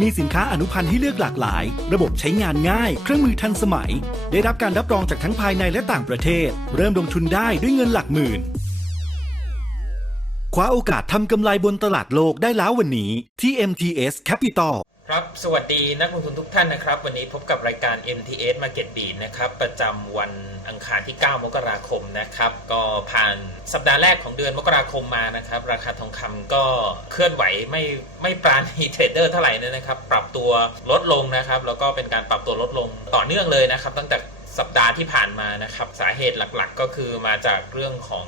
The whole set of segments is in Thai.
มีสินค้าอนุพันธ์ให้เลือกหลากหลาย ระบบใช้งานง่าย เครื่องมือทันสมัย ได้รับการรับรองจากทั้งภายในและต่างประเทศ เริ่มลงทุนได้ด้วยเงินหลักหมื่น คว้าโอกาสทำกำไรบนตลาดโลกได้แล้ววันนี้ที่ MTS Capital ครับ สวัสดีนักลงทุนทุกท่านนะครับ วันนี้พบกับรายการ MTS Market Beat นะครับ ประจำวัน อังคารที่ 9 มกราคมนะครับ ก็ผ่านสัปดาห์แรกของเดือนมกราคมมานะครับ ราคาทองคำก็เคลื่อนไหวไม่ไม่ปราณีเทรดเดอร์เท่าไหร่นะครับ ปรับตัวลดลงนะครับ แล้วก็เป็นการปรับตัวลดลงต่อเนื่องเลยนะครับ ตั้งแต่สัปดาห์ที่ผ่านมานะครับ สาเหตุหลักๆ ก็คือมาจากเรื่องของ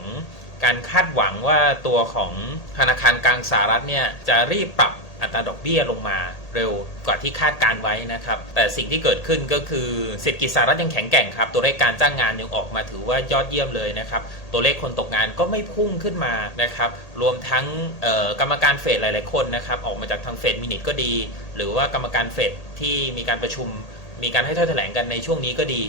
การคาดหวังว่าตัวของธนาคารกลางสหรัฐเนี่ยจะรีบปรับอัตราดอกเบี้ยลงมา เร็วกว่าที่คาดการไว้นะครับ แต่สิ่งที่เกิดขึ้นก็คือเศรษฐกิจสหรัฐยังแข็งแกร่งครับ ตัวเลขการจ้างงานยังออกมาถือว่ายอดเยี่ยมเลยนะครับ ตัวเลขคนตกงานก็ไม่พุ่งขึ้นมานะครับ รวมทั้งกรรมการเฟดหลาย ๆ คนนะครับ ออกมาจากทางเฟดมินิทก็ดี หรือว่ากรรมการเฟดที่มีการประชุม มีการให้ถ้อยแถลงกันในช่วงนี้ก็ดี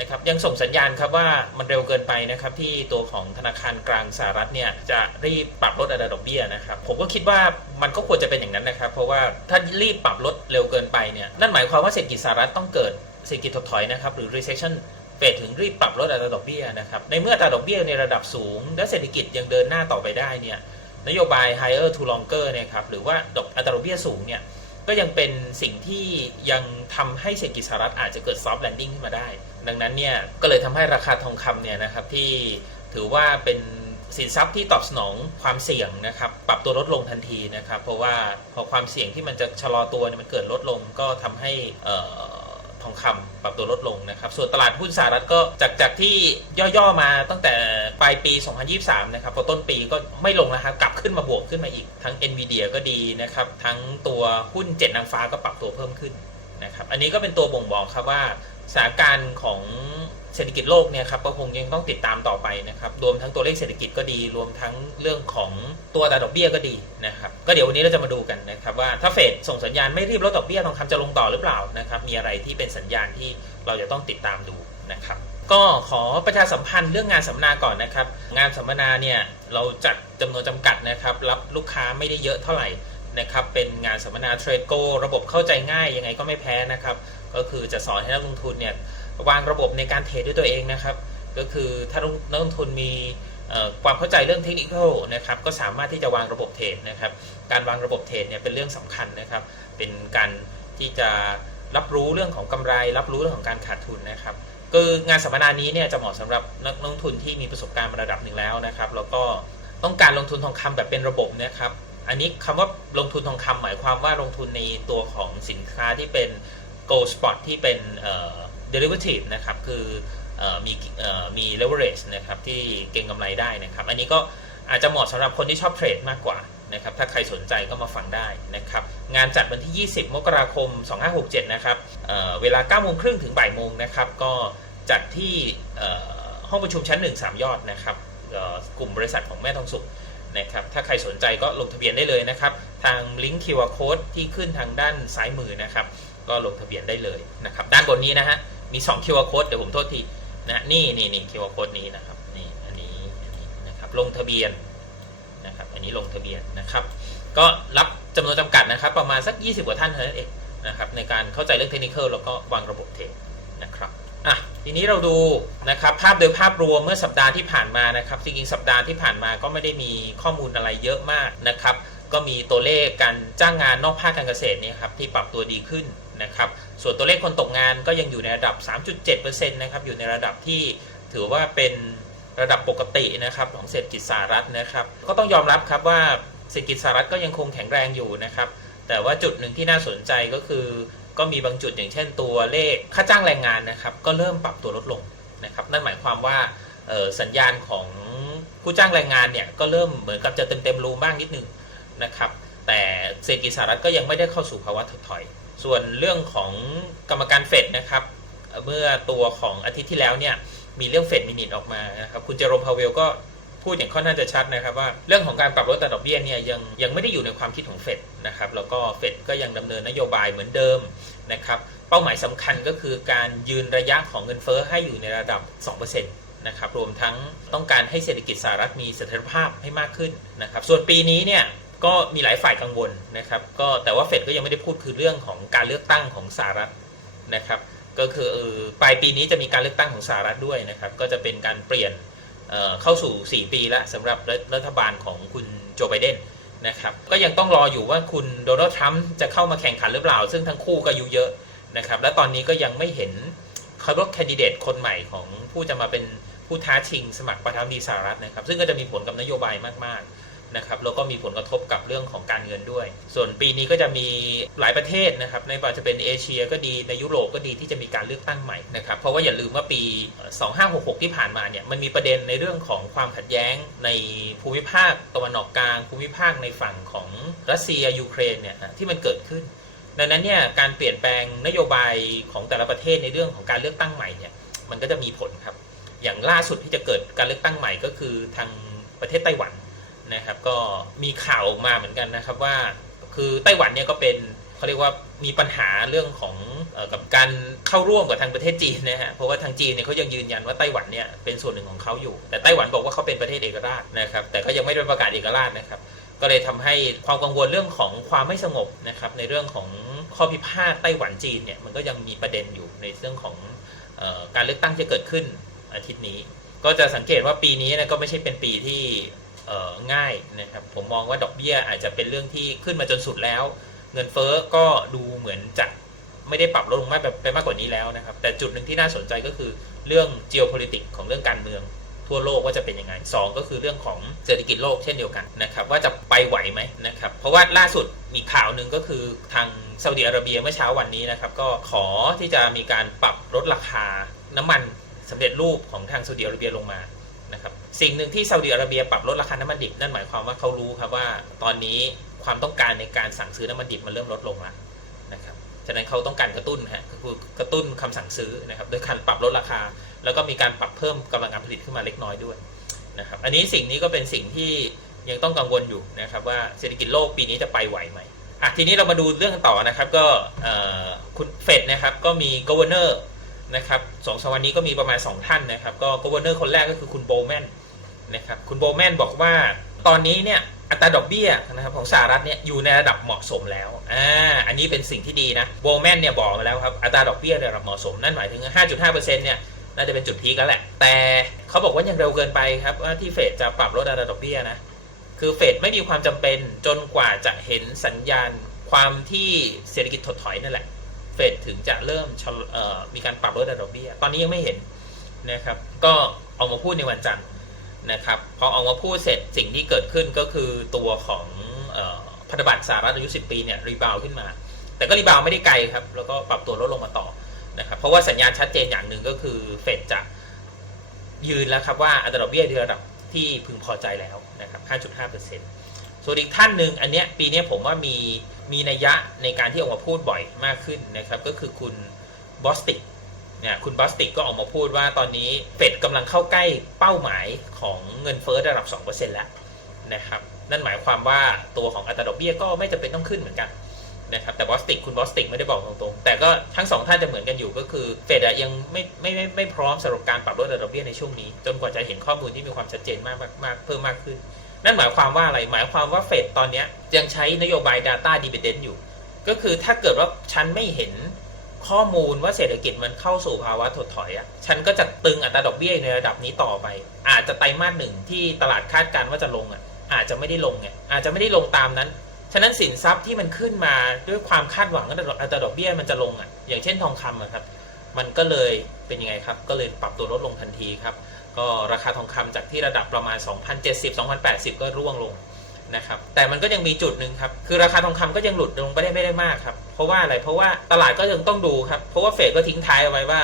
นะครับยังส่งสัญญาณครับว่ามันเร็วเกินไปนะครับที่ตัวของธนาคารกลางสหรัฐเนี่ยจะรีบปรับลดอัตราดอกเบี้ยนะครับผมก็คิดว่ามันก็ควรจะเป็นอย่างนั้นนะครับ เพราะว่าถ้ารีบปรับลดเร็วเกินไปเนี่ยนั่นหมายความว่าเศรษฐกิจสหรัฐต้องเกิดเศรษฐกิจถดถอยนะครับหรือ recession เฟดถึงรีบปรับลดอัตราดอกเบี้ยนะครับในเมื่ออัตราดอกเบี้ยในระดับสูง และเศรษฐกิจยังเดินหน้าต่อไปได้เนี่ยนโยบาย higher to longer นี่ยครับหรือว่าดอกอัตราดอกเบี้ยสูงเนี่ย ก็ยังเป็นสิ่งที่ยังทำให้เศรษฐกิจสหรัฐอาจจะเกิดซอฟต์แลนดิ้งขึ้นมาได้ ดังนั้นเนี่ยก็เลยทำให้ราคาทองคำเนี่ยนะครับที่ถือว่าเป็นสินทรัพย์ที่ตอบสนองความเสี่ยงนะครับปรับตัวลดลงทันทีนะครับ เพราะว่าพอความเสี่ยงที่มันจะชะลอตัวเนี่ยมันเกิดลดลงก็ทำให้ ทองคำปรับตัวลดลงนะครับ ส่วนตลาดหุ้นสหรัฐก็จากจากที่ย่อๆมาตั้งแต่ปลายปี 2023 นะครับพอต้นปีก็ไม่ลงนะครับกลับขึ้นมาบวกขึ้นมาอีก ทั้ง NVIDIA ก็ดีนะครับ ทั้งตัวหุ้นเจ็ดนางฟ้าก็ปรับตัวเพิ่มขึ้นนะครับ อันนี้ก็เป็นตัวบ่งบอกครับว่าสถานการณ์ของ เศรษฐกิจโลกเนี่ยครับก็คงยังต้องติดตามต่อไปนะครับรวมทั้งตัวเลขเศรษฐกิจก็ดี รวมทั้งเรื่องของตัวตราดอกเบี้ยก็ดีนะครับก็เดี๋ยววันนี้เราจะมาดูกันนะครับว่าถ้าเฟดส่งสัญญาณไม่รีบลดดอกเบี้ยทองคำจะลงต่อหรือเปล่านะครับมีอะไรที่เป็นสัญญาณที่เราจะต้องติดตามดูนะครับก็ขอประชาสัมพันธ์เรื่องงานสัมมนาก่อนนะครับ งานสัมมนาเนี่ยเราจัดจำนวนจำกัดนะครับรับลูกค้าไม่ได้เยอะเท่าไหร่นะครับเป็นงานสัมมนาเทรดโกระบบเข้าใจง่ายยังไงก็ไม่แพ้นะครับก็คือจะสอนให้นักลงทุนเนี่ย วางระบบในการเทรดด้วยตัวเองนะครับ ก็คือถ้านักลงทุนมีความเข้าใจเรื่องเทคนิคนะครับก็สามารถที่จะวางระบบเทรดนะครับ การวางระบบเทรดเนี่ยเป็นเรื่องสำคัญนะครับ เป็นการที่จะรับรู้เรื่องของกำไร รับรู้เรื่องของการขาดทุนนะครับคืองานสัมมนานี้เนี่ยจะเหมาะสำหรับนักลงทุนที่มีประสบการณ์ระดับหนึ่งแล้วนะครับ แล้วก็ต้องการลงทุนทองคำแบบเป็นระบบนะครับ อันนี้คำว่าลงทุนทองคำหมายความว่าลงทุนในตัวของสินค้าที่เป็น gold spot ที่เป็น derivative นะครับคือมีมี leverage นะครับที่เก็งกำไรได้นะครับ อันนี้ก็อาจจะเหมาะสำหรับคนที่ชอบเทรดมากกว่านะครับถ้าใครสนใจก็มาฟังได้นะครับงานจัดวันที่ 20 มกราคม 2567 นะครับเเวลา9โมงครึ่งถึงบ่ายโมงนะครับก็จัดที่ห้องประชุมชั้น 1 3 ยอดนะครับกลุ่มบริษัทของแม่ทองสุขนะครับถ้าใครสนใจก็ลงทะเบียนได้เลยนะครับ ทางลิงก์ QR code ที่ขึ้นทางด้านซ้ายมือนะครับ ก็ลงทะเบียนได้เลยนะครับ ด้านบนนี้นะฮะ มี2 QR code เดี๋ยวผมโทษทีนะนี่นี่นี่ QR code นี้นะครับนี่อันนี้อันนี้นะครับลงทะเบียนนะครับอันนี้ลงทะเบียนนะครับ ก็รับจำนวนจำกัดนะครับ ประมาณสัก 20 กว่าท่านเท่านั้นเองนะครับในการเข้าใจเรื่องเทคนิคแล้วก็วางระบบเทรดนะครับอะทีนี้เราดูนะครับภาพโดยภาพรวมเมื่อสัปดาห์ที่ผ่านมานะครับจริงๆสัปดาห์ที่ผ่านมาก็ไม่ได้มีข้อมูลอะไรเยอะมากนะครับ ก็มีตัวเลขการจ้างงานนอกภาคการเกษตรนี่ครับที่ปรับตัวดีขึ้น นะครับ ส่วนตัวเลขคนตกงานก็ยังอยู่ในระดับ 3.7%นะครับ อยู่ในระดับที่ถือว่าเป็นระดับปกตินะครับของเศรษฐกิจสหรัฐนะครับ ก็ต้องยอมรับครับว่าเศรษฐกิจสหรัฐก็ยังคงแข็งแรงอยู่นะครับ แต่ว่าจุดหนึ่งที่น่าสนใจก็คือ ก็มีบางจุดอย่างเช่นตัวเลขค่าจ้างแรงงานนะครับ ก็เริ่มปรับตัวลดลงนะครับ นั่นหมายความว่าสัญญาณของผู้จ้างแรงงานเนี่ยก็เริ่มเหมือนกับจะเต็มเต็มรูบ้างนิดนึงนะครับ แต่เศรษฐกิจสหรัฐก็ยังไม่ได้เข้าสู่ภาวะถดถอย ส่วนเรื่องของกรรมการเฟดนะครับ เมื่อตัวของอาทิตย์ที่แล้วเนี่ยมีเรื่องเฟดมินิทออกมานะครับคุณเจอโรมพาเวลก็พูดอย่างค่อนข้างจะชัดนะครับว่าเรื่องของการปรับลดอัตราดอกเบี้ยเนี่ยยังยังไม่ได้อยู่ในความคิดของเฟดนะครับแล้วก็เฟดก็ยังดำเนินนโยบายเหมือนเดิมนะครับเป้าหมายสำคัญก็คือการยืนระยะของเงินเฟ้อให้อยู่ในระดับ 2%นะครับรวมทั้งต้องการให้เศรษฐกิจสหรัฐมีเสถียรภาพให้มากขึ้นนะครับส่วนปีนี้เนี่ย ก็มีหลายฝ่ายกังวลนะครับก็แต่ว่าเฟดก็ยังไม่ได้พูดคือเรื่องของการเลือกตั้งของสหรัฐนะครับก็คือออปลายปีนี้จะมีการเลือกตั้งของสหรัฐด้วยนะครับก็จะเป็นการเปลี่ยนเเข้าสู่ 4 ปีแล้วสำหรับรัฐรัฐบาลของคุณโจไบเดนนะครับก็ยังต้องรออยู่ว่าคุณโดนัลด์ทรัมป์จะเข้ามาแข่งขันหรือเปล่า ซึ่งทั้งคู่ก็อายุเยอะนะครับและตอนนี้ก็ยังไม่เห็นเขารียกแคนดิเดตคนใหม่ของผู้จะมาเป็นผู้ท้าชิงสมัครประธานาธิบดีสหรัฐนะครับซึ่งก็จะมีผลกับนโยบายมากๆ นะครับแล้วก็มีผลกระทบกับเรื่องของการเงินด้วย ส่วนปีนี้ก็จะมีหลายประเทศนะครับในว่าจะเป็นเอเชียก็ดีในยุโรปก็ดีที่จะมีการเลือกตั้งใหม่นะครับเพราะว่าอย่าลืมว่าปี 2566 ที่ผ่านมาเนี่ยมันมีประเด็นในเรื่องของความขัดแย้งในภูมิภาคตะวันออกกลาง ภูมิภาคในฝั่งของรัสเซียยูเครนเนี่ยที่มันเกิดขึ้น ดังนั้นเนี่ยการเปลี่ยนแปลงนโยบายของแต่ละประเทศในเรื่องของการเลือกตั้งใหม่เนี่ยมันก็จะมีผลครับอย่างล่าสุดที่จะเกิดการเลือกตั้งใหม่ก็คือทางประเทศไต้หวัน นะครับ ก็มีข่าวออกมาเหมือนกันนะครับว่า คือไต้หวันเนี่ยก็เป็นเขาเรียกว่ามีปัญหาเรื่องของออกับการเข้าร่วมกับทางประเทศจีนนะฮะเพราะว่าทางจีนเนี่ยเขายังยืนยันว่าไต้หวันเนี่ยเป็นส่วนหนึ่งของเขาอยู่ แต่ไต้หวันบอกว่าเขาเป็นประเทศเอกราชนะครับ แต่ก็ยังไม่ได้ประกาศเอกราชนะครับ ก็เลยทำให้ความกังวลเรื่องของความไม่สงบนะครับในเรื่องของข้อพิพาทไต้หวันจีนเนี่ยมันก็ยังมีประเด็นอยู่ในเรื่องของออการเลือกตั้งจะเกิดขึ้นอาทิตย์นี้ ก็จะสังเกตว่าปีนี้นะก็ไม่ใช่เป็นปีที่ ง่ายนะครับผมมองว่าดอกเบี้ยอาจจะเป็นเรื่องที่ขึ้นมาจนสุดแล้ว เงินเฟ้อก็ดูเหมือนจะไม่ได้ปรับลดลงมากไปมากกว่านี้แล้วนะครับ แต่จุดหนึ่งที่น่าสนใจก็คือเรื่อง geopolitics ของเรื่องการเมืองทั่วโลกว่าจะเป็นยังไงสองก็คือเรื่องของเศรษฐกิจโลกเช่นเดียวกันนะครับ ว่าจะไปไหวไหมนะครับ เพราะว่าล่าสุดมีข่าวหนึ่งก็คือทางซาอุดิอาระเบียเมื่อเช้าวันนี้นะครับ ก็ขอที่จะมีการปรับลดราคาน้ำมันสำเร็จรูปของทางซาอุดิอาระเบียลงมา สิ่งหนึ่งที่ซาอุดิอาระเบียปรับลดราคาน้ำมันดิบนั่นหมายความว่าเขารู้ครับว่าตอนนี้ความต้องการในการสั่งซื้อน้ำมันดิบมันเริ่มลดลงแล้วนะครับฉะนั้นเขาต้องการกระตุ้นฮะก็คือกระตุ้นคำสั่งซื้อนะครับโดยการปรับลดราคา แล้วก็มีการปรับเพิ่มกำลังการผลิตขึ้นมาเล็กน้อยด้วยนะครับอันนี้สิ่งนี้ก็เป็นสิ่งที่ยังต้องกังวลอยู่นะครับว่าเศรษฐกิจโลกปีนี้จะไปไหวไหมอะทีนี้เรามาดูเรื่องต่อนะครับก็คุณเฟดนะครับก็มี governor นะครับสองสวันนี้ก็มีประมาณ 2 ท่านนะครับก็ก o v เนอร์คนแรกก็คือคุณโบแมน นะครับคุณโบแมนบอกว่าตอนนี้เนี่ยอัตราดอกเบี้ยนะครับของสหรัฐเนี่ยอยู่ในระดับเหมาะสมแล้ว อ่า อันนี้เป็นสิ่งที่ดีนะโบแมนเนี่ยบอกมาแล้วครับ อัตราดอกเบี้ยในระดับเหมาะสม นั่นหมายถึง 5.5%เนี่ยน่าจะเป็นจุดพีคแล้วแหละ แต่เขาบอกว่ายังเร็วเกินไปครับว่าที่เฟดจะปรับลดอัตราดอกเบี้ยนะ คือเฟดไม่มีความจำเป็นจนกว่าจะเห็นสัญญาณความที่เศรษฐกิจถดถอยนั่นแหละ เฟดถึงจะเริ่มมีการปรับลดอัตราดอกเบี้ย ตอนนี้ยังไม่เห็นนะครับ ก็ออกมาพูดในวันจันทร์ นะครับพอออกมาพูดเสร็จสิ่งที่เกิดขึ้นก็คือตัวของออพันธบัตรสหรัฐอายุ 10 ปีเนี่ยรีบาวขึ้นมา แต่ก็รีบาวไม่ได้ไกลครับ แล้วก็ปรับตัวลดลงมาต่อนะครับเพราะว่าสัญญาณชัดเจนอย่างหนึ่งก็คือเฟดจะยืนแล้วครับว่าอัตราดอกเบี้ยในระดับที่พึงพอใจแล้วนะครับ 5.5%ส่วนอีกท่านหนึ่งอันเนี้ยปีเนี้ยผมว่ามีมีนัยยะในการที่ออกมาพูดบ่อยมากขึ้นนะครับ ก็คือคุณบอสติก นี่ยคุณบอสติกก็ออกมาพูดว่าตอนนี้เฟดกำลังเข้าใกล้เป้าหมายของเงินเฟ้อระดับ 2%แล้วนะครับนั่นหมายความว่าตัวของอัตราดอกเบี้ยก็ไม่จำเป็นต้องขึ้นเหมือนกันนะครับแต่บอสติกคุณบอสติกไม่ได้บอกตรงๆ แต่ก็ทั้งสองท่านจะเหมือนกันอยู่ก็คือเฟดยังไม่ไม่ไม่ไม่พร้อมสำหรับการปรับลดอัตราดอกเบี้ยในช่วงนี้ จนกว่าจะเห็นข้อมูลที่มีความชัดเจนมากมากมากเพิ่มมากขึ้น นั่นหมายความว่าอะไรหมายความว่าเฟดตอนนี้ยยังใช้นโยบาย Data Dividend อยู่ ก็คือถ้าเกิดว่าฉันไม่เห็น ข้อมูลว่าเศรษฐกิจมันเข้าสู่ภาวะถดถอยอะ ฉันก็จะตึงอัตราดอกเบี้ยในระดับนี้ต่อไป อาจจะไตรมาสหนึ่งที่ตลาดคาดการณ์ว่าจะลงอะ อาจจะไม่ได้ลงไง อาจจะไม่ได้ลงตามนั้น ฉะนั้นสินทรัพย์ที่มันขึ้นมาด้วยความคาดหวังว่าอัตราดอกเบี้ยมันจะลงอะ อย่างเช่นทองคำอะครับ มันก็เลยเป็นยังไงครับ ก็เลยปรับตัวลดลงทันทีครับ ก็ราคาทองคำจากที่ระดับประมาณ 2,070 2,080 ก็ร่วงลง นะครับแต่มันก็ยังมีจุดหนึ่งครับคือราคาทองคำก็ยังหลุดลงไปได้ไม่ได้มากครับเพราะว่าอะไรเพราะว่าตลาดก็ยังต้องดูครับเพราะว่าเฟดก็ทิ้งท้ายเอาไว้ว่า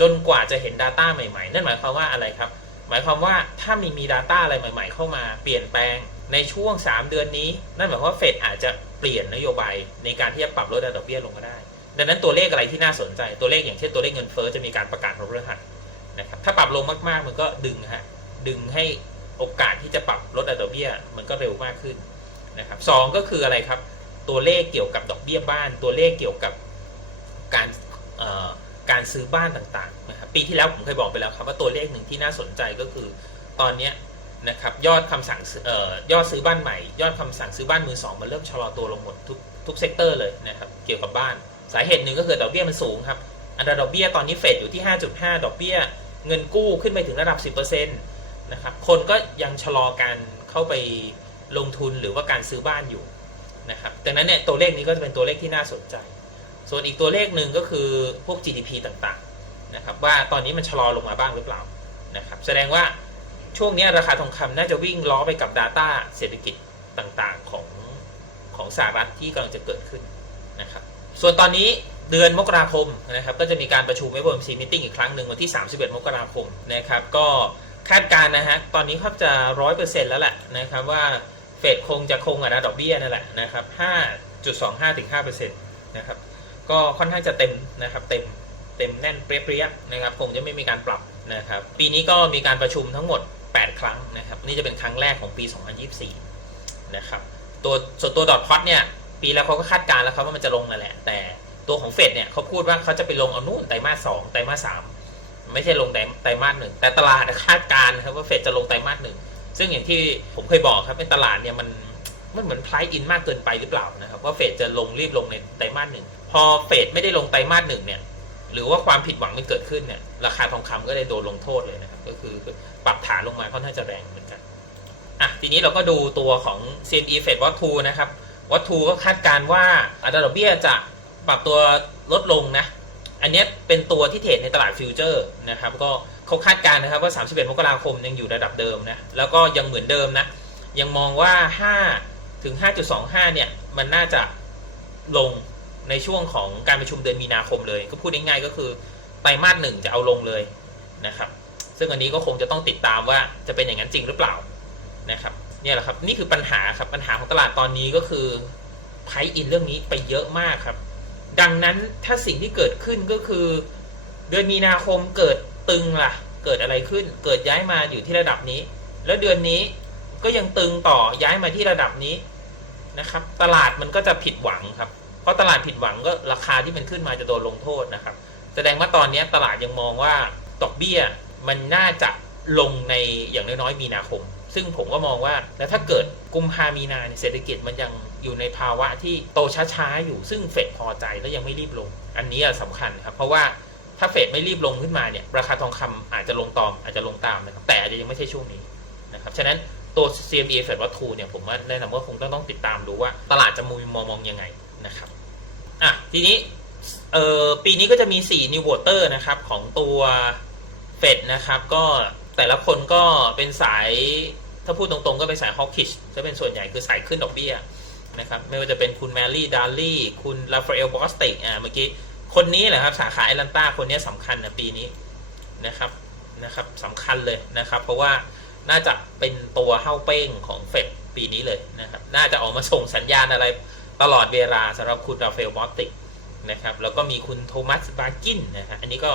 จนกว่าจะเห็น Data ใหม่ ๆ นั่นหมายความว่าอะไรครับ หมายความว่าถ้ามีมี Data อะไรใหม่ ๆ เข้ามาเปลี่ยนแปลงในช่วง 3 เดือนนี้ นั่นหมายความว่าเฟดอาจจะเปลี่ยนนโยบายในการที่จะปรับลดอัตราดอกเบี้ยลงก็ได้ ดังนั้นตัวเลขอะไรที่น่าสนใจ ตัวเลขอย่างเช่นตัวเลขเงินเฟ้อจะมีการประกาศวันพฤหัสนะครับถ้าปรับลงมากๆมันก็ดึงฮะดึงให้ โอกาสที่จะปรับลดอัตราดอกเบี้ยมันก็เร็วมากขึ้นนะครับสองก็คืออะไรครับ ตัวเลขเกี่ยวกับดอกเบี้ยบ้าน ตัวเลขเกี่ยวกับการการซื้อบ้านต่างๆนะครับปีที่แล้วผมเคยบอกไปแล้วครับว่าตัวเลขหนึ่งที่น่าสนใจก็คือตอนนี้นะครับยอดคำสั่งออยอดซื้อบ้านใหม่ ยอดคำสั่งซื้อบ้านมือสองมันเริ่มชะลอตัวลงหมดทุกทุกเซกเตอร์เลยนะครับเกี่ยวกับบ้านสาเหตุหนึ่งก็คือดอกเบี้ยมันสูงครับอัตราดอกเบี้ยตอนนี้เฟดอยู่ที่ 5.5 ดอกเบี้ย เงินกู้ขึ้นไปถึงระดับ 10% นะครับ คนก็ยังชะลอการเข้าไปลงทุนหรือว่าการซื้อบ้านอยู่นะครับดังนั้นเนี่ยตัวเลขนี้ก็จะเป็นตัวเลขที่น่าสนใจ ส่วนอีกตัวเลขหนึ่งก็คือพวก GDP ต่างๆนะครับว่าตอนนี้มันชะลอลงมาบ้างหรือเปล่านะครับแสดงว่าช่วงนี้ราคาทองคำน่าจะวิ่งล้อไปกับ Data เศรษฐกิจต่างๆของของสหรัฐที่กำลังจะเกิดขึ้นนะครับส่วนตอนนี้เดือนมกราคมนะครับก็จะมีการประชุม FOMC meeting อีกครั้งหนึ่งวันที่ 31 มกราคมนะครับก็ คาดการณ์นะฮะ ตอนนี้ครับจะร้อยเปอร์เซ็นต์แล้วแหละนะครับว่าเฟดคงจะคงอัตราดอกเบี้ยนั่นแหละนะครับ5.25ถึง5%นะครับ ก็ค่อนข้างจะเต็มนะครับ เต็ม เต็มแน่นเปรี้ยๆนะครับ คงจะไม่มีการปรับนะครับ ปีนี้ก็มีการประชุมทั้งหมด 8 ครั้งนะครับ นี่จะเป็นครั้งแรกของปี 2024 นะครับ ตัวส่วนตัวดอทพอตเนี่ย ปีแล้วเขาก็คาดการณ์แล้วครับว่ามันจะลงนั่นแหละ แต่ตัวของเฟดเนี่ยเขาพูดว่าเขาจะไปลงเอานู่นไตรมาสสองไตรมาสสาม ไม่ใช่ลงไตรไตรมาสหนึ่งแต่ตลาดคาดการณ์ครับว่าเฟดจะลงไตรมาสหนึ่งซึ่งอย่างที่ผมเคยบอกครับเป็นตลาดเนี่ยมันมันเหมือนไพร์อินมากเกินไปหรือเปล่านะครับว่าเฟดจะลงรีบลงในไตรมาสหนึ่งพอเฟดไม่ได้ลงไตรมาสหนึ่งเนี่ยหรือว่าความผิดหวังมันเกิดขึ้นเนี่ยราคาทองคำก็เลยโดนลงโทษเลยนะครับก็คือปรับฐานลงมาค่อนข้างจะแรงเหมือนกันอะทีนี้เราก็ดูตัวของ CME Fed Watch 2นะครับวัตถุก็คาดการว่าอัตราดอกเบี้ยจะปรับตัวลดลงนะ อันนี้เป็นตัวที่เทรดในตลาดฟิวเจอร์นะครับก็เขาคาดการณ์นะครับว่า 31 มกราคมยังอยู่ระดับเดิมนะแล้วก็ยังเหมือนเดิมนะยังมองว่า 5 ถึง 5.25 เนี่ย มันน่าจะลงในช่วงของการประชุมเดือนมีนาคมเลย ก็พูดง่ายๆก็คือไตรมาสหนึ่งจะเอาลงเลยนะครับ ซึ่งอันนี้ก็คงจะต้องติดตามว่าจะเป็นอย่างนั้นจริงหรือเปล่านะครับเนี่ยแหละครับนี่คือปัญหาครับปัญหาของตลาดตอนนี้ก็คือไพอินเรื่องนี้ไปเยอะมากครับ ดังนั้นถ้าสิ่งที่เกิดขึ้นก็คือ เดือนมีนาคมเกิดตึงล่ะ เกิดอะไรขึ้น เกิดย้ายมาอยู่ที่ระดับนี้ แล้วเดือนนี้ก็ยังตึงต่อย้ายมาที่ระดับนี้นะครับ ตลาดมันก็จะผิดหวังครับ เพราะตลาดผิดหวังก็ราคาที่มันขึ้นมาจะโดนลงโทษนะครับ แสดงว่าตอนนี้ตลาดยังมองว่าดอกเบี้ยมันน่าจะลงในอย่างน้อยๆมีนาคม ซึ่งผมก็มองว่าแล้วถ้าเกิดกุมภามีนาเนี่ยเศรษฐกิจมันยัง อยู่ในภาวะที่โตช้าๆอยู่ซึ่งเฟดพอใจแล้วยังไม่รีบลง อันนี้อะสำคัญครับเพราะว่าถ้าเฟดไม่รีบลงขึ้นมาเนี่ยราคาทองคำอาจจะลงตอมอาจจะลงตามนะครับแต่อาจจะยังไม่ใช่ช่วงนี้นะครับฉะนั้นตัว CME Fed Watch 2เนี่ยผมว่าแนะนำว่าคงต้องต้องติดตามดูว่าตลาดจะมุมมองมองยังไงนะครับอะทีนี้เอ่อปีนี้ก็จะมี 4 New Voter นะครับของตัวเฟดนะครับก็แต่ละคนก็เป็นสายถ้าพูดตรงๆก็เป็นสายฮอ w คิชจะเป็นส่วนใหญ่คือสายขึ้นดอกเบี้ย นะครับ ไม่ว่าจะเป็นคุณแมรี่ดาร์ลี่ คุณลาฟาเอลบอสติกอ่าเมื่อกี้ คนนี้แหละครับ สาขาแอตแลนตาคนนี้สำคัญนะปีนี้นะครับนะครับสำคัญเลยนะครับ เพราะว่าน่าจะเป็นตัวเฮ้าเป้งของเฟดปีนี้เลยนะครับ น่าจะออกมาส่งสัญญาณอะไรตลอดเวลาสำหรับคุณราฟาเอลบอสติกนะครับ แล้วก็มีคุณโทมัสบาร์กินนะครับอันนี้ก็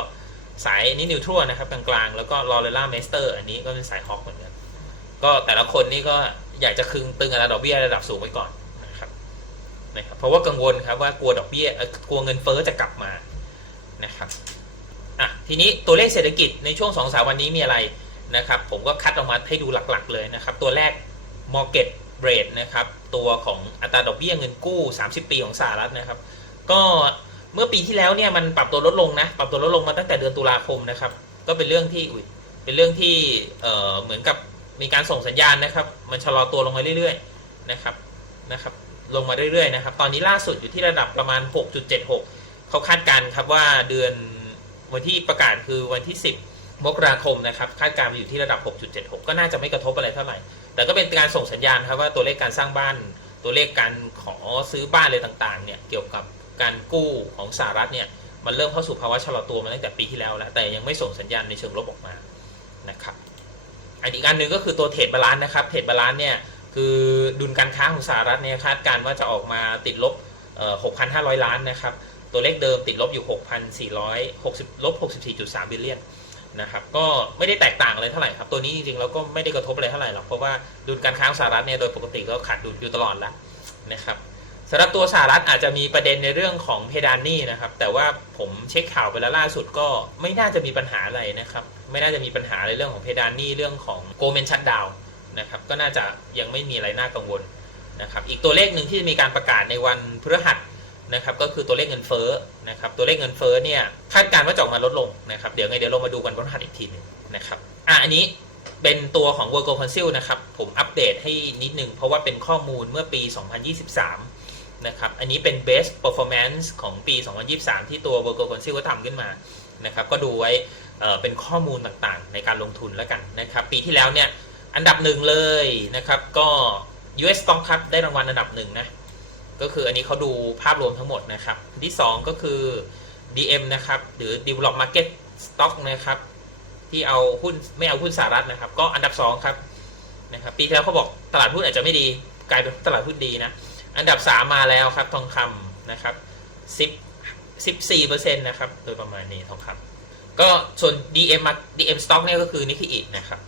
สายนี่นิวทรัลนะครับกลางๆ แล้วก็ลอเรล่าเมสเตอร์อันนี้ก็เป็นสายฮอกเหมือนกัน ก็แต่ละคนนี่ก็อยากจะคึงตึงอัตราดอกเบี้ยระดับสูงไว้ก่อน นะครับเพราะว่ากังวลครับว่ากลัวดอกเบี้ยกลัวเงินเฟ้อจะกลับมานะครับอะทีนี้ตัวเลขเศรษฐกิจในช่วง2อสาวันนี้มีอะไรนะครับผมก็คัดออกมาให้ดูหลักๆเลยนะครับ ตัวแรก market rate นะครับตัวของอัตราดอกเบี้ยเงินกู้ 30 ปีของสหรัฐนะครับ ก็เมื่อปีที่แล้วเนี่ยมันปรับตัวลดลงนะปรับตัวลดลงมาตั้งแต่เดือนตุลาคมนะครับ ก็เป็นเรื่องที่อุ้ยเป็นเรื่องที่เอ่อเหมือนกับมีการส่งสัญญาณนะครับ มันชะลอตัวลงมาเรื่อยๆนะครับนะครับ ลงมาเรื่อยๆนะครับ ตอนนี้ล่าสุดอยู่ที่ระดับประมาณ 6.76 เขาคาดการณ์ครับว่าเดือนวันที่ประกาศคือวันที่ 10 มกราคมนะครับ คาดการณ์ไปอยู่ที่ระดับ 6.76 ก็น่าจะไม่กระทบอะไรเท่าไหร่ แต่ก็เป็นการส่งสัญญาณครับว่าตัวเลขการสร้างบ้าน ตัวเลขการขอซื้อบ้านอะไรต่างๆ เนี่ยเกี่ยวกับการกู้ของสหรัฐเนี่ยมันเริ่มเข้าสู่ภาวะชะลอตัวมาตั้งแต่ปีที่แล้วแล้ว แต่ยังไม่ส่งสัญญาณในเชิงลบออกมานะครับอันอีกอันหนึ่งก็คือตัวเทรดบาลานซ์นะครับเทรดบาลานซ์เนี่ย คือดุลการค้าของสหรัฐเนี่ยคาดการ์ว่าจะออกมาติดลบ 6,500 ล้านนะครับ ตัวเลขเดิมติดลบอยู่ 6,460 ลบ 64.3 บิลเลียนนะครับ ก็ไม่ได้แตกต่างอะไรเท่าไหร่ครับ ตัวนี้จริงๆแล้วก็ไม่ได้กระทบอะไรเท่าไหร่หรอก เพราะว่าดุลการค้าของสหรัฐเนี่ยโดยปกติก็ขาดดุลอยู่ตลอดแล้วนะครับสำหรับตัวสหรัฐอาจจะมีประเด็นในเรื่องของเพดานหนี้นะครับ แต่ว่าผมเช็คข่าวไปแล้วล่าสุดก็ไม่น่าจะมีปัญหาอะไรนะครับ ไม่น่าจะมีปัญหาในเรื่องของเพดานหนี้เรื่องของโกลเมนชัดดาวน นะครับ ก็น่าจะยังไม่มีอะไรน่ากังวลนะครับ อีกตัวเลขหนึ่งที่จะมีการประกาศในวันพฤหัสนะครับ ก็คือตัวเลขเงินเฟ้อนะครับ ตัวเลขเงินเฟ้อเนี่ยคาดการณ์ว่าจะออกมาลดลงนะครับ เดี๋ยวไงเดี๋ยวเรามาดูกันบนรหัสอีกทีหนึงนะครับ อะอันนี้เป็นตัวของ w o r g o Council นะครับ ผมอัปเดตให้นิดนึง เพราะว่าเป็นข้อมูลเมื่อปี 2023 นะครับ อันนี้เป็น best performance ของปี 2023 ที่ตัว w o r g o Council ก็ทำขึ้นมา นะครับ ก็ดูไว้เป็นข้อมูลต่างๆ ในการลงทุนแล้วกันนะครับ ปีที่แล้วเนี่ย อันดับหนึ่งเลยนะครับก็ US Stock ครับได้รางวัลอันดับหนึ่งนะก็คืออันนี้เขาดูภาพรวมทั้งหมดนะครับ ที่ 2 ก็คือ DM นะครับหรือ Develop Market Stock นะครับที่เอาหุ้นไม่เอาหุ้นสหรัฐนะครับ ก็อันดับ 2 ครับนะครับปีที่แล้วเขาบอกตลาดหุ้นอาจจะไม่ดีกลายเป็นตลาดหุ้นดีนะอันดับ 3 มาแล้วครับทองคำนะครับ10 14%นะครับโดยประมาณนี้ทองคำก็ส่วน DM DM Stock เนี่ยก็คือนิก k อินะครับ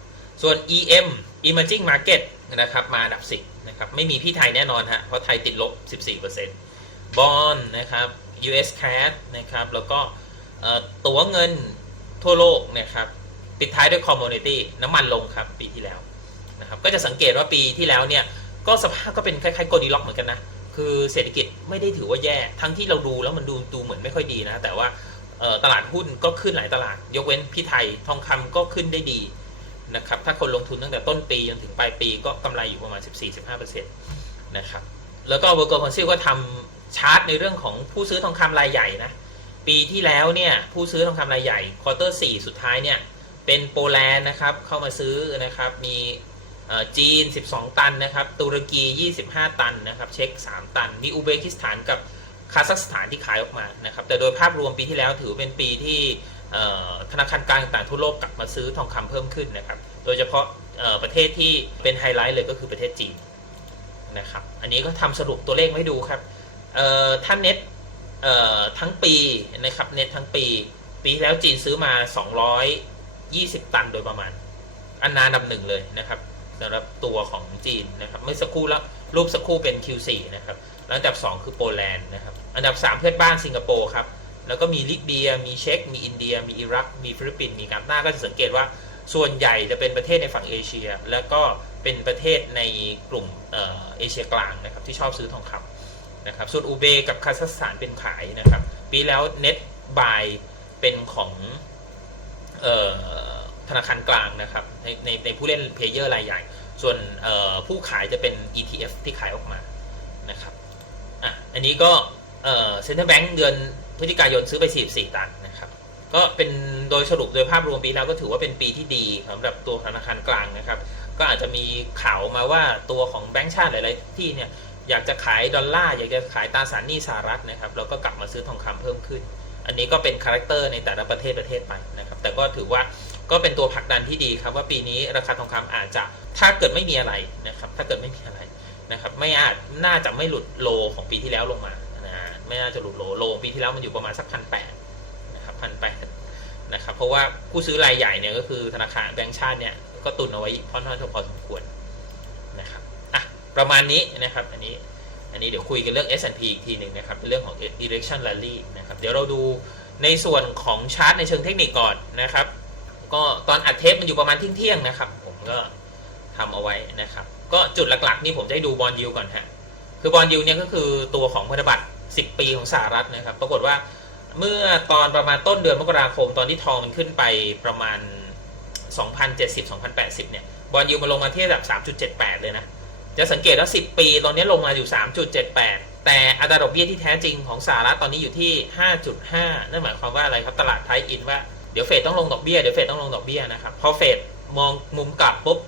ส่วน EM Emerging Market นะครับมาอันดับ 10นะครับไม่มีพี่ไทยแน่นอนฮะเพราะไทยติดลบ 14%บอลนะครับ US Cash นะครับแล้วก็ตั๋วเงินทั่วโลกนะครับปิดท้ายด้วย Commodity น้ำมันลงครับปีที่แล้วนะครับก็จะสังเกตว่าปีที่แล้วเนี่ยก็สภาพก็เป็นคล้ายๆโกดีล็อกเหมือนกันนะ คือเศรษฐกิจไม่ได้ถือว่าแย่ ทั้งที่เราดูแล้วมันดูดูเหมือนไม่ค่อยดีนะ แต่ว่าตลาดหุ้นก็ขึ้นหลายตลาด ยกเว้นพี่ไทยทองคำก็ขึ้นได้ดี นะครับ ถ้าคนลงทุนตั้งแต่ต้นปีจนถึงปลายปีก็กำไรอยู่ประมาณ 14-15%นะครับ แล้วก็ v i r g o Council ก็ทำชาร์ตในเรื่องของผู้ซื้อทองคำรายใหญ่นะ ปีที่แล้วเนี่ยผู้ซื้อทองคำรายใหญ่ควอเตอร์4สุดท้ายเนี่ยเป็นโปแลนด์นะครับเข้ามาซื้อนะครับมีจีน 12 ตันนะครับตุรกี 25 ตันนะครับเช็ค3ตัน มีอุเบกิสถานกับคาซัคสถานที่ขายออกมานะครับแต่โดยภาพรวมปีที่แล้วถือเป็นปีที่ ธนาคารกลางต่างทั่วโลกกลับมาซื้อทองคำเพิ่มขึ้นนะครับ โดยเฉพาะประเทศที่เป็นไฮไลท์เลยก็คือประเทศจีนนะครับ อันนี้ก็ทำสรุปตัวเลขไว้ดูครับท่านเน็ตทั้งปีนะครับเน็ตทั้งปี ปีแล้วจีนซื้อมา 220 ตันโดยประมาณ อันนานดับหนึ่งเลยนะครับสำหรับตัวของจีนนะครับไม่สักครู่แล้วรูปสักครู่เป็น Q4 นะครับแล้วอันดับ 2 คือโปแลนด์นะครับ อันดับ 3 เพื่อนบ้านสิงคโปร์ครับ แล้วก็มีลิเบีย มีเช็กมีอินเดีย มีอิรัก มีฟิลิปปินส์ มีกาตาก็จะสังเกตว่าส่วนใหญ่จะเป็นประเทศในฝั่งเอเชีย แล้วก็เป็นประเทศในกลุ่มเออเชียกลางนะครับที่ชอบซื้อทองคำนะครับ ส่วนอุเบกับคาซัคสถานเป็นขายนะครับ ปีแล้วเน็ตบายเป็นของออธนาคารกลางนะครับในในในผู้เล่นเพลเยอร์รายใหญ่ ส่วนผู้ขายจะเป็น ETF ที่ขายออกมานะครับอะอันนี้ก็เอ่อเซ็นทรัลแบงก์เดือน พฤศจิกายนซื้อไป 44 ตันนะครับ ก็เป็นโดยสรุปโดยภาพรวมปีแล้วก็ถือว่าเป็นปีที่ดีสำหรับตัวธนาคารกลางนะครับ ก็อาจจะมีข่าวมาว่าตัวของแบงก์ชาติหลาย ๆ ที่เนี่ยอยากจะขายดอลลาร์อยากจะขายตราสารหนี้สหรัฐนะครับแล้วก็กลับมาซื้อทองคำเพิ่มขึ้น อันนี้ก็เป็นคาแรคเตอร์ในแต่ละประเทศประเทศไปนะครับ แต่ก็ถือว่าก็เป็นตัวผลักดันที่ดีครับว่าปีนี้ราคาทองคำอาจจะถ้าเกิดไม่มีอะไรนะครับ ถ้าเกิดไม่มีอะไรนะครับ ไม่อาจน่าจะไม่หลุดโลของปีที่แล้วลงมา ไม่น่าจะหลุดโลโลงปีที่แล้วมันอยู่ประมาณสักพันแปดนะครับพันแปดนะครับเพราะว่าผู้ซื้อรายใหญ่เนี่ยก็คือธนาคารแบงก์ชาติเนี่ยก็ตุนเอาไว้ค่อนข้างจะพอสมควรนะครับอะประมาณนี้นะครับอันนี้อันนี้เดี๋ยวคุยกันเรื่อง S&P อีกทีหนึ่งนะครับเป็นเรื่องของ direction rally นะครับเดี๋ยวเราดูในส่วนของชาร์ตในเชิงเทคนิคก่อนนะครับ ก็ตอนอัดเทปมันอยู่ประมาณเที่ยงๆนะครับ ผมก็ทำเอาไว้นะครับ ก็จุดหลักๆนี่ผมจะให้ดูบอลยูก่อนฮะคือบอลยูเนี่ยก็คือตัวของพันธบัตร 10 ปีของสหรัฐนะครับ ปรากฏว่าเมื่อตอนประมาณต้นเดือนมกราคม ตอนที่ทองมันขึ้นไปประมาณ 2,070-2,080 เนี่ย บอลยูมันลงมาที่ระดับ 3.78 เลยนะ จะสังเกตว่า 10 ปี ตอนนี้ลงมาอยู่ 3.78 แต่อัตราดอกเบี้ยที่แท้จริงของสหรัฐตอนนี้อยู่ที่ 5.5 นั่นหมายความว่าอะไรครับ ตลาดไทยอินว่าเดี๋ยวเฟดต้องลงดอกเบี้ย เดี๋ยวเฟดต้องลงดอกเบี้ยนะครับ พอเฟดมองมุมกลับปุ๊บ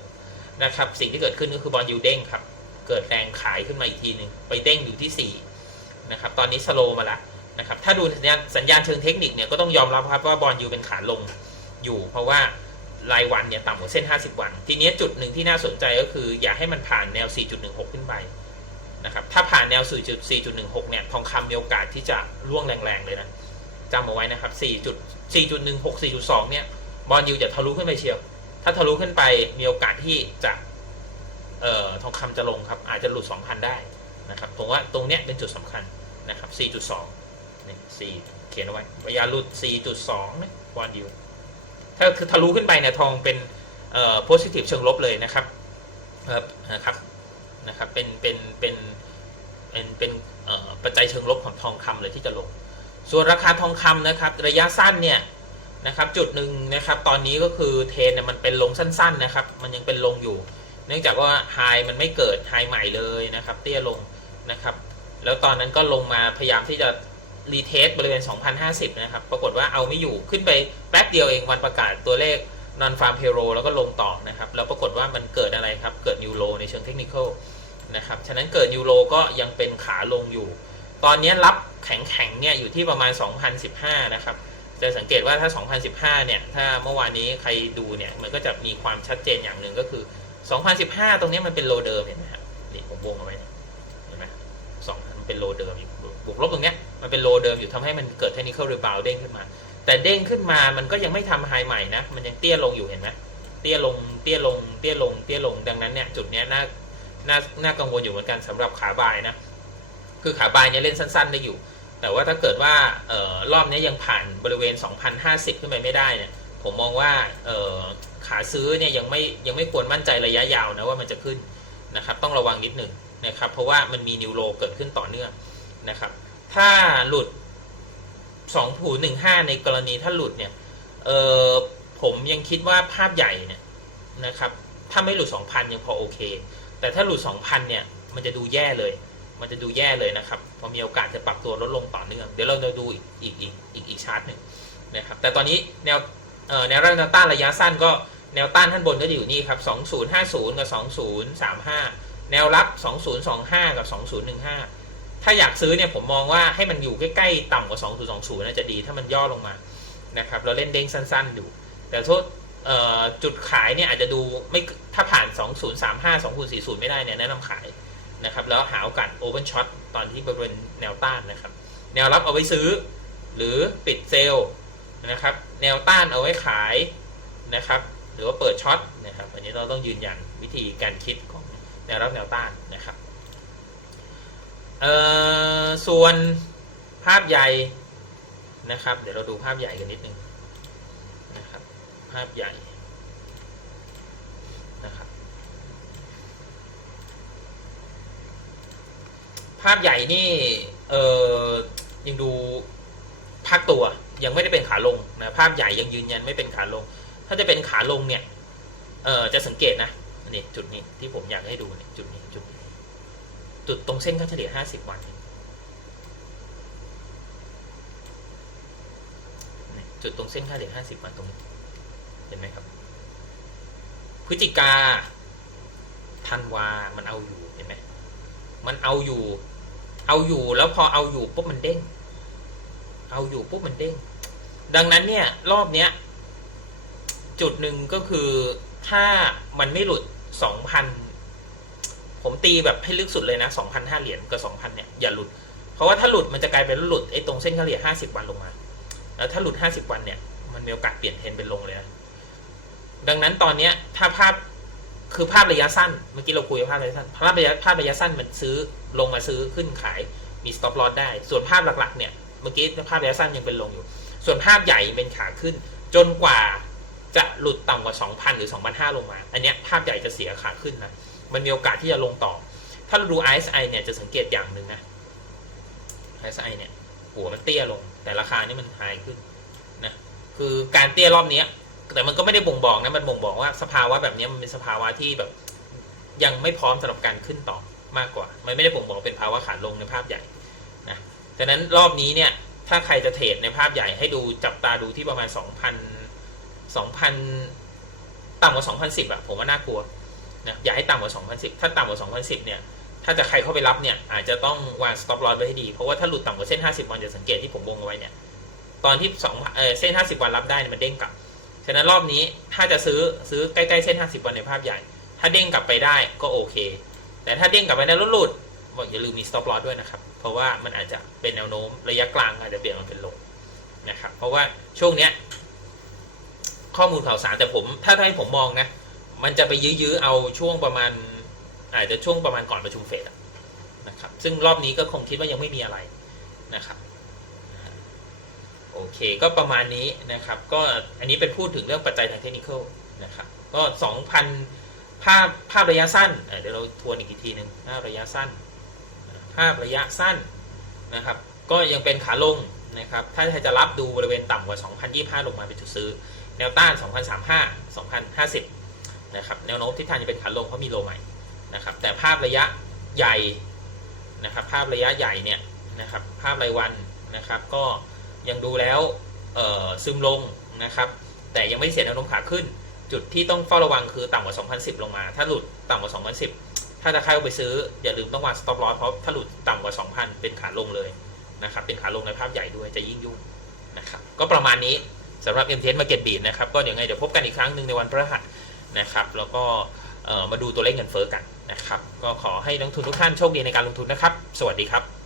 นะครับ สิ่งที่เกิดขึ้นก็คือบอลยูเด้งครับ เกิดแรงขายขึ้นมาอีกทีหนึ่งไปเด้งอยู่ที่ 4 นะครับตอนนี้สโลมาแล้วนะครับถ้าดูสัญญาณสัญญาณเชิงเทคนิคเนี่ยก็ต้องยอมรับครับว่าบอลยูเป็นขาลงอยู่ เพราะว่ารายวันเนี่ยต่ำกว่าเส้น 50 วัน ทีนี้จุดหนึ่งที่น่าสนใจก็คืออย่าให้มันผ่านแนว 4.16 ขึ้นไปนะครับถ้าผ่านแนว4.16 เนี่ยทองคำมีโอกาสที่จะร่วงแรงๆเลยนะจำเอาไว้นะครับ 4.4.16 4.2 เนี่ยบอลยูจะทะลุขึ้นไปเชียว ถ้าทะลุขึ้นไปมีโอกาสที่จะเอ่อทองคำจะลงครับอาจจะหลุด 2,000 ได้นะครับผมว่าตรงเนี้ยเป็นจุดสำคัญ นะครับ 4.2นี่4เขียนเอาไว้ระยะหลุด4.2นะบอลยูถ้าคือทะลุขึ้นไปเนี่ยทองเป็นเอ่อ positive เชิงลบเลยนะครับครับนะครับนะครับเป็นเป็นเป็นเป็นเป็นเอ่อปัจจัยเชิงลบของทองคำเลยที่จะลง ส่วนราคาทองคำนะครับ ระยะสั้นเนี่ยนะครับจุดหนึ่งนะครับ ตอนนี้ก็คือเทรนเนี่ยมันเป็นลงสั้น ๆนะครับ มันยังเป็นลงอยู่ เนื่องจากว่าไฮมันไม่เกิดไฮใหม่เลยนะครับ เตี้ยลงนะครับ แล้วตอนนั้นก็ลงมาพยายามที่จะรีเทสบริเวณ 2,050 นะครับ ปรากฏว่าเอาไม่อยู่ขึ้นไปแป๊บเดียวเองวันประกาศตัวเลข non farm payroll แล้วก็ลงต่อนะครับ แล้วปรากฏว่ามันเกิดอะไรครับ เกิดนิวโรในเชิงเทคนิคนะครับ ฉะนั้นเกิดนิวโรก็ยังเป็นขาลงอยู่ ตอนนี้รับแข็งๆเนี่ยอยู่ที่ประมาณ 2,015 นะครับ จะสังเกตว่าถ้า 2015 เนี่ย ถ้าเมื่อวานนี้ใครดูเนี่ย มันก็จะมีความชัดเจนอย่างหนึ่งก็คือ 2015 ตรงนี้มันเป็นโลเดิมเห็นไหมครับ นี่ผมวงเอาไว้เนี่ยเห็นไหมสอง มันเป็นโลเดิมอยู่บวกลบตรงเนี้ยมันเป็นโลเดิมอยู่ทำให้มันเกิด technical rebound เด้งขึ้นมา แต่เด้งขึ้นมามันก็ยังไม่ทำไฮใหม่นะ มันยังเตี้ยลงอยู่เห็นไหมเตี้ยลงเตี้ยลงเตี้ยลงเตี้ยลงดังนั้นเนี่ยจุดเนี้ยน่าน่าน่ากังวลอยู่เหมือนกันสำหรับขาบายนะ คือขาบายเนี่ยเล่นสั้น ๆ ได้อยู่ แต่ว่าถ้าเกิดว่าเออรอบนี้ยังผ่านบริเวณ 2,050 ขึ้นไปไม่ได้เนี่ยผมมองว่าเออขาซื้อเนี่ยยังไม่ยังไม่ควรมั่นใจระยะยาวนะว่ามันจะขึ้นนะครับ ต้องระวังนิดหนึ่ง นะครับ เพราะว่ามันมีนิวโรเกิดขึ้นต่อเนื่องนะครับ ถ้าหลุด2ผู15 ในกรณีถ้าหลุดเนี่ยเออผมยังคิดว่าภาพใหญ่เนี่ยนะครับ ถ้าไม่หลุด 2,000 ยังพอโอเค แต่ถ้าหลุด 2,000 เนี่ย มันจะดูแย่เลย มันจะดูแย่เลยนะครับ พอมีโอกาสจะปรับตัวลดลงต่อเนื่อง เดี๋ยวเราจะดูอีกอีกอีกอีกอีกชาร์ตหนึ่งนะครับ แต่ตอนนี้แนวเอ่อแนวรับแนวต้านระยะสั้นก็แนวต้านท่านบนก็อยู่นี่ครับ 2050 กับ 2035 แนวรับ 2025 กับ 2015 ถ้าอยากซื้อเนี่ยผมมองว่าให้มันอยู่ใกล้ๆ ต่ำกว่า 2020น่าจะดีถ้ามันย่อลงมานะครับเราเล่นเด้งสั้นๆอยู่ แต่โทษจุดขายเนี่ยอาจจะดูไม่ถ้าผ่าน 2035 2040 ไม่ได้เนี่ยแนะนำขายนะครับแล้วหาโอกาส open shot ตอนที่บริเวณแนวต้านนะครับ แนวรับเอาไว้ซื้อ หรือปิดเซลล์นะครับ แนวต้านเอาไว้ขายนะครับ หรือว่าเปิดช็อตนะครับ อันนี้เราต้องยืนยันวิธีการคิดของ แนวรับแนวต้านนะครับเอ่อส่วนภาพใหญ่นะครับ เดี๋ยวเราดูภาพใหญ่กันนิดนึงนะครับ ภาพใหญ่นะครับ ภาพใหญ่นี่เออยังดูพักตัวยังไม่ได้เป็นขาลงนะภาพใหญ่ยังยืนยันไม่เป็นขาลง ถ้าจะเป็นขาลงเนี่ยเออจะสังเกตนะ นี่จุดนี้ที่ผมอยากให้ดูเนี่ยจุดนี้จุดนี้จุดตรงเส้นค่าเฉลี่ย 50 วันนี่จุดตรงเส้นค่าเฉลี่ย 50 วันตรงนี้ เห็นไหมครับ พฤศจิกาธันวา มันเอาอยู่ เห็นไหม มันเอาอยู่ เอาอยู่แล้วพอเอาอยู่ปุ๊บมันเด้ง เอาอยู่ปุ๊บมันเด้ง ดังนั้นเนี่ย รอบเนี้ย จุดหนึ่งก็คือถ้ามันไม่หลุด สองพันผมตีแบบให้ลึกสุดเลยนะสองพันห้าเหรียญกับสองพันเนี่ยอย่าหลุด เพราะว่าถ้าหลุดมันจะกลายเป็นหลุดไอ้ตรงเส้นเฉลี่ยห้าสิบวันลงมา แล้วถ้าหลุดห้าสิบวันเนี่ยมันมีโอกาสเปลี่ยนเทรนเป็นลงเลยนะดังนั้นตอนเนี้ยถ้าภาพคือภาพระยะสั้นเมื่อกี้เราคุยภาพระยะสั้นภาพระยะภาพระยะสั้นมันซื้อลงมาซื้อขึ้นขายมี stop loss ได้ ส่วนภาพหลักๆเนี่ยเมื่อกี้ภาพระยะสั้นยังเป็นลงอยู่ ส่วนภาพใหญ่เป็นขาขึ้น จนกว่า จะหลุดต่ำกว่า 2,000 หรือ 2,500 ลงมา อันนี้ภาพใหญ่จะเสียขาขึ้นนะ มันมีโอกาสที่จะลงต่อ ถ้าเราดู RSI เนี่ยจะสังเกตอย่างหนึ่งนะ RSI เนี่ยหัวมันเตี้ยลง แต่ราคานี่มันไฮขึ้นนะ คือการเตี้ยรอบนี้ แต่มันก็ไม่ได้บ่งบอกนะ มันบ่งบอกว่าสภาวะแบบนี้มันเป็นสภาวะที่แบบ ยังไม่พร้อมสำหรับการขึ้นต่อมากกว่า มันไม่ได้บ่งบอกเป็นภาวะขาลงในภาพใหญ่นะฉะนั้นรอบนี้เนี่ย ถ้าใครจะเทรดในภาพใหญ่ให้ดูจับตาดูที่ประมาณ 2,000 2,000 ต่ำกว่า 2,010อะผมว่าน่ากลัวนะอย่าให้ต่ำกว่า 2,010 ถ้าต่ำกว่า 2,010 เนี่ย ถ้าจะใครเข้าไปรับเนี่ย อาจจะต้องวาง stop loss ไว้ให้ดี เพราะว่าถ้าหลุดต่ำกว่าเส้น 50 วันจะสังเกตที่ผมวงเอาไว้เนี่ย ตอนที่สองเออเส้น 50 วันรับได้มันเด้งกลับ ฉะนั้นรอบนี้ถ้าจะซื้อซื้อใกล้ๆเส้น 50 วันในภาพใหญ่ ถ้าเด้งกลับไปได้ก็โอเค แต่ถ้าเด้งกลับไปได้แล้วหลุดบอกอย่าลืมมี stop loss ด้วยนะครับ เพราะว่ามันอาจจะเป็นแนวโน้มระยะกลางอาจจะเปลี่ยนมาเป็นลงนะครับ เพราะว่าช่วงเนี้ย ข้อมูลข่าวสารแต่ผม ถ้าให้ผมมองนะ มันจะไปยื้อๆเอาช่วงประมาณ อาจจะช่วงประมาณก่อนประชุมเฟดนะครับ ซึ่งรอบนี้ก็คงคิดว่ายังไม่มีอะไรนะครับโอเคก็ประมาณนี้นะครับ ก็อันนี้เป็นพูดถึงเรื่องปัจจัยทางเทคนิคนะครับ ก็ 2,000 ภาพภาพระยะสั้นเเดี๋ยวเราทวนอีกทีหนึ่งภาพระยะสั้น ภาพระยะสั้นนะครับ ก็ยังเป็นขาลงนะครับ ถ้าจะรับดูบริเวณต่ำกว่า 2,025 ลงมาเป็นจุดซื้อ แนวต้าน 2,035 2,050 นะครับ แนวโน้มทิศทางจะเป็นขาลงเพราะมีโลใหม่นะครับ แต่ภาพระยะใหญ่นะครับ ภาพระยะใหญ่เนี่ยนะครับ ภาพรายวันนะครับ ก็ยังดูแล้วซึมลงนะครับ แต่ยังไม่ได้เสียแนวโน้มขาขึ้น จุดที่ต้องเฝ้าระวังคือต่ำกว่า 2,010 ลงมา ถ้าหลุดต่ำกว่า 2,010 ถ้าจะใครเอาไปซื้ออย่าลืมต้องวาง stop loss เพราะถ้าหลุดต่ำกว่า 2,000 เป็นขาลงเลยนะครับ เป็นขาลงในภาพใหญ่ด้วยจะยิ่งยุ่งนะครับ ก็ประมาณนี้ สำหรับ MTS Market Beat นะครับก็เดี๋ยวไงเดี๋ยวพบกันอีกครั้งหนึ่งในวันพฤหัสนะครับแล้วก็มาดูตัวเลขเงินเฟ้อกันนะครับก็ขอให้นักทุนทุกท่านโชคดีในการลงทุนนะครับ สวัสดีครับ